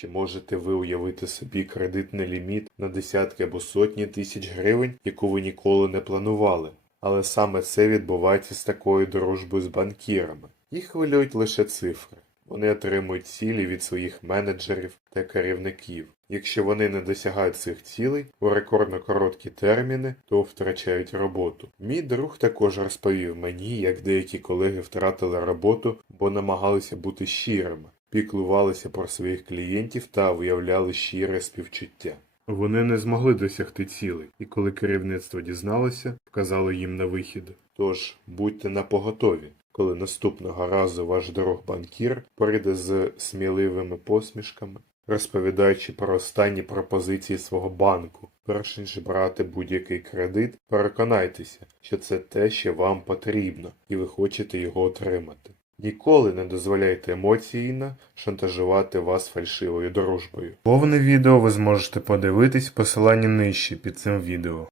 Чи можете ви уявити собі кредитний ліміт на десятки або сотні тисяч гривень, яку ви ніколи не планували? Але саме це відбувається з такою дружбою з банкірами. Їх хвилюють лише цифри. Вони отримують цілі від своїх менеджерів та керівників. Якщо вони не досягають цих цілей у рекордно короткі терміни, то втрачають роботу. Мій друг також розповів мені, як деякі колеги втратили роботу, бо намагалися бути щирими, піклувалися про своїх клієнтів та виявляли щире співчуття. Вони не змогли досягти цілей, і коли керівництво дізналося, вказало їм на вихід. Тож будьте напоготові, коли наступного разу ваш друг банкір прийде з сміливими посмішками, розповідаючи про останні пропозиції свого банку. Перш ніж брати будь-який кредит, переконайтеся, що це те, що вам потрібно, і ви хочете його отримати. Ніколи не дозволяйте емоційно шантажувати вас фальшивою дружбою. Повне відео ви зможете подивитись в посиланні нижче під цим відео.